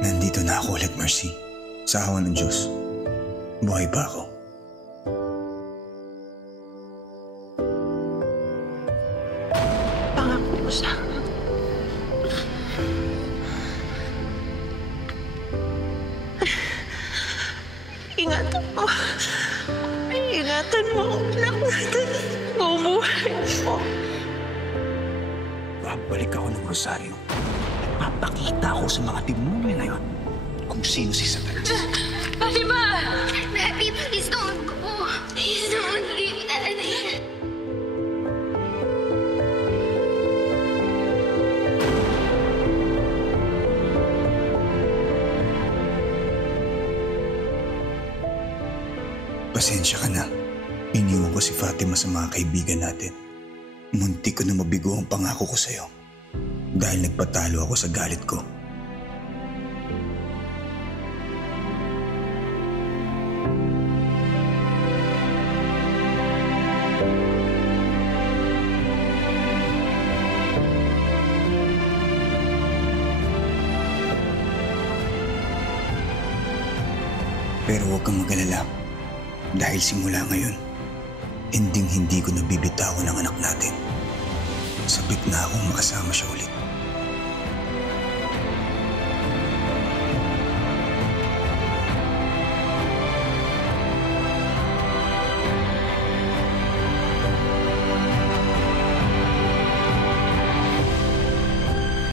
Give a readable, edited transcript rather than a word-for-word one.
Nandito na ako ulit, Mercy. Sa awa ng Diyos. Buhay pa ako. Pangako mo sa akin. Ingatan mo. Ingatan mo ang anak natin. Bumuhay mo. Babalik ako ng Rosario. Papakita ko sa mga demonyo na yon kung sino si Satanas. Fatima! Daddy, please don't go. Please don't leave, Daddy. Pasensya ka na. Iniwan ko si Fatima sa mga kaibigan natin. Muntik ko na mabigo ang pangako ko sa'yo. Dahil nagpatalo ako sa galit ko. Pero huwag kang mag-alala. Dahil simula ngayon, hindi ko nabibitawan ang anak natin. Sabik na akong makasama siya ulit.